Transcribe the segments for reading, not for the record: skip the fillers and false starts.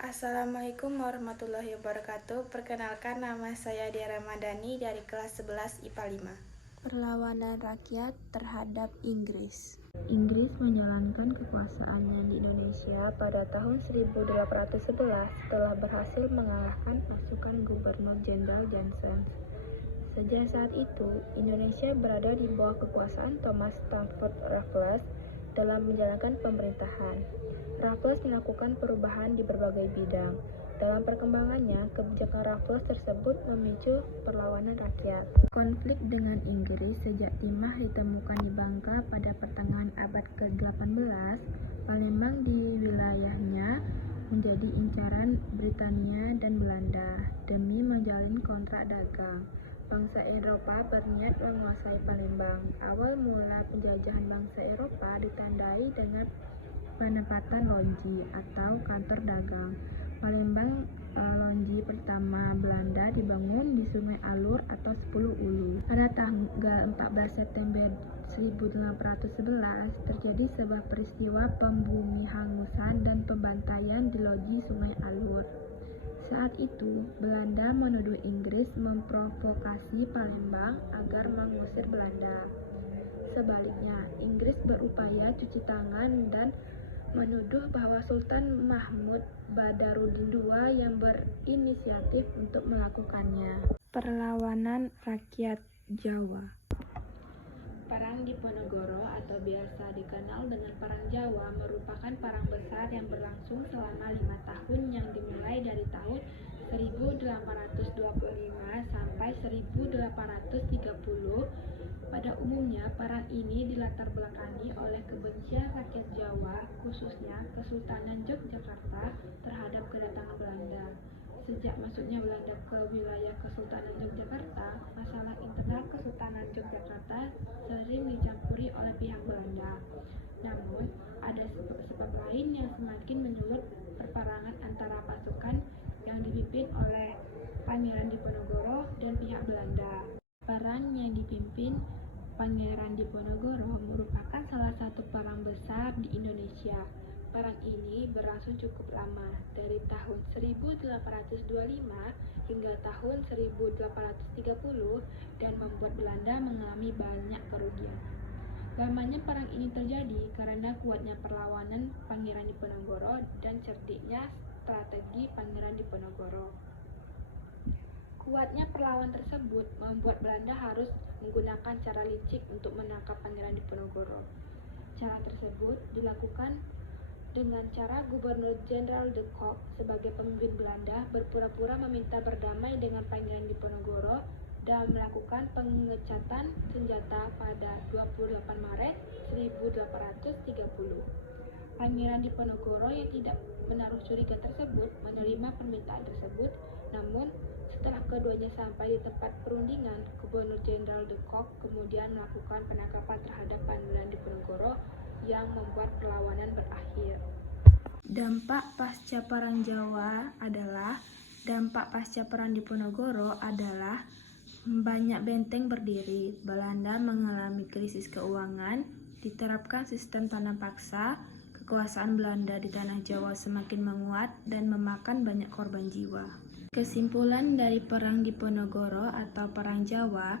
Assalamualaikum warahmatullahi wabarakatuh. Perkenalkan, nama saya Dia Ramadhani dari kelas 11 IPA 5. Perlawanan rakyat terhadap Inggris. Inggris menjalankan kekuasaannya di Indonesia pada tahun 1811 setelah berhasil mengalahkan pasukan Gubernur Jenderal Johnson. Sejak saat itu, Indonesia berada di bawah kekuasaan Thomas Stamford Raffles dalam menjalankan pemerintahan. Raffles melakukan perubahan di berbagai bidang. Dalam perkembangannya, kebijakan Raffles tersebut memicu perlawanan rakyat. Konflik dengan Inggris sejak timah ditemukan di Bangka pada pertengahan abad ke-18, Palembang di wilayahnya menjadi incaran Britania dan Belanda demi menjalin kontrak dagang. Bangsa Eropa berniat menguasai Palembang. Awal mula penjajahan bangsa Eropa ditandai dengan penempatan lonji atau kantor dagang. Palembang lonji pertama Belanda dibangun di Sungai Alur atau 10 Ulu. Pada tanggal 14 September 1811 terjadi sebuah peristiwa pembumihangusan dan pembantaian di loji Sungai Alur. Saat itu, Belanda menuduh Inggris memprovokasi Palembang agar mengusir Belanda. Sebaliknya, Inggris berupaya cuci tangan dan menuduh bahwa Sultan Mahmud Badarudin II yang berinisiatif untuk melakukannya. Perlawanan rakyat Jawa. Perang Diponegoro atau biasa dikenal dengan Perang Jawa merupakan perang besar yang berlangsung selama 5 tahun yang dimulai dari tahun 1825 sampai 1830. Pada umumnya, perang ini dilatar belakangi oleh kebencian rakyat Jawa, khususnya Kesultanan Yogyakarta, terhadap kedatangan Belanda. Sejak masuknya Belanda ke wilayah Kesultanan Yogyakarta, masalah internal Kesultanan Yogyakarta sering dicampuri oleh pihak Belanda. Namun, ada sebab lain yang semakin menyulut perperangan antara pasukan yang dipimpin oleh Pangeran Diponegoro dan pihak Belanda. Perang yang dipimpin Pangeran Diponegoro merupakan salah satu perang besar di Indonesia. Perang ini berlangsung cukup lama, dari tahun 1825 hingga tahun 1830, dan membuat Belanda mengalami banyak kerugian. Lamanya perang ini terjadi karena kuatnya perlawanan Pangeran Diponegoro dan cerdiknya strategi Pangeran Diponegoro. Kuatnya perlawanan tersebut membuat Belanda harus menggunakan cara licik untuk menangkap Pangeran Diponegoro. Cara tersebut dilakukan dengan cara Gubernur Jenderal de Kock sebagai pemimpin Belanda berpura-pura meminta berdamai dengan Pangeran Diponegoro dan melakukan pengecatan senjata pada 28 Maret 1830. Pangeran Diponegoro yang tidak menaruh curiga tersebut menerima permintaan tersebut, namun setelah keduanya sampai di tempat perundingan, Gubernur Jenderal de Kock kemudian melakukan penangkapan terhadap Pangeran Diponegoro yang membuat perlawanan berakhir. Dampak pasca Perang Jawa adalah banyak benteng berdiri, Belanda mengalami krisis keuangan, diterapkan sistem tanam paksa, kekuasaan Belanda di tanah Jawa semakin menguat dan memakan banyak korban jiwa. Kesimpulan dari Perang Diponegoro atau Perang Jawa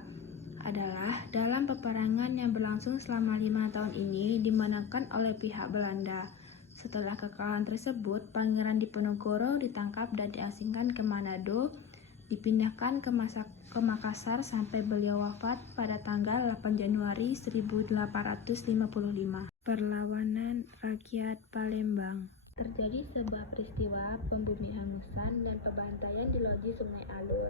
adalah dalam peperangan yang berlangsung selama 5 tahun ini dimenangkan oleh pihak Belanda. Setelah kekalahan tersebut, Pangeran Diponegoro ditangkap dan diasingkan ke Manado, dipindahkan ke Makassar sampai beliau wafat pada tanggal 8 Januari 1855. Perlawanan rakyat Palembang. Terjadi sebuah peristiwa pembumihangusan dan pembantaian di loji Sungai Alur.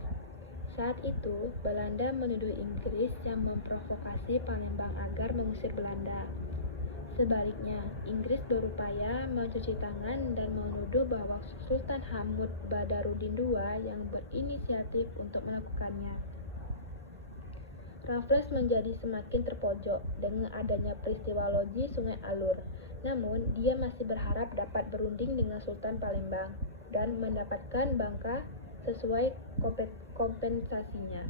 Saat itu, Belanda menuduh Inggris yang memprovokasi Palembang agar mengusir Belanda. Sebaliknya, Inggris berupaya mencuci tangan dan menuduh bahwa Sultan Mahmud Badarudin II yang berinisiatif untuk melakukannya. Raffles menjadi semakin terpojok dengan adanya peristiwa loji Sungai Alur. Namun, dia masih berharap dapat berunding dengan Sultan Palembang dan mendapatkan Bangka sesuai kompensasinya.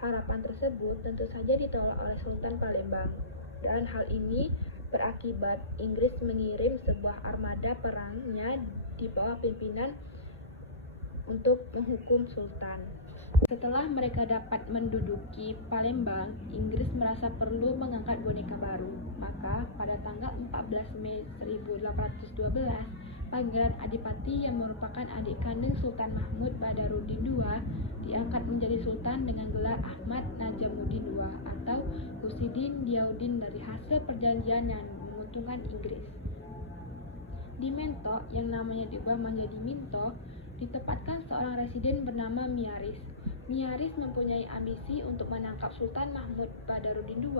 Harapan tersebut tentu saja ditolak oleh Sultan Palembang, dan hal ini berakibat Inggris mengirim sebuah armada perangnya di bawah pimpinan untuk menghukum sultan. Setelah mereka dapat menduduki Palembang, Inggris merasa perlu mengangkat boneka baru. Maka pada tanggal 14 Mei 1812, Pangeran Adipati yang merupakan adik kandung Sultan Mahmud Badarudin II diangkat menjadi sultan dengan gelar Ahmad Najamuddin II atau Husain Diauddin dari hasil perjanjian yang menguntungkan Inggris. Di Mento, yang namanya diubah menjadi Minto, ditempatkan seorang residen bernama Miaris. Miaris mempunyai ambisi untuk menangkap Sultan Mahmud Badarudin II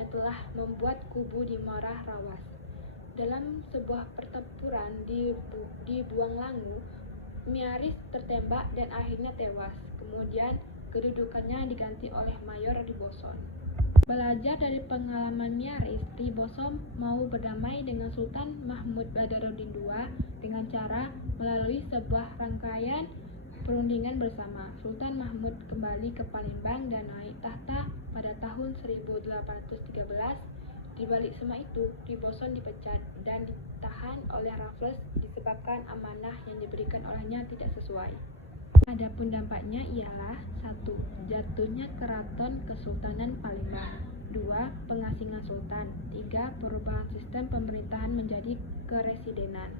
yang telah membuat kubu di Marah Rawas. Dalam sebuah pertempuran di Buang Langu, Miaris tertembak dan akhirnya tewas. Kemudian kedudukannya diganti oleh Mayor Riboson. Belajar dari pengalaman Miaris, Riboson mau berdamai dengan Sultan Mahmud Badarudin II dengan cara melalui sebuah rangkaian perundingan bersama. Sultan Mahmud kembali ke Palembang dan naik tahta pada tahun 1813. Di balik semua itu, Riboson dipecat dan ditahan oleh Raffles disebabkan amanah yang diberikan olehnya tidak sesuai. Adapun dampaknya ialah 1. Jatuhnya Keraton Kesultanan Palembang. 2. Pengasingan Sultan. 3. Perubahan sistem pemerintahan menjadi keresidenan.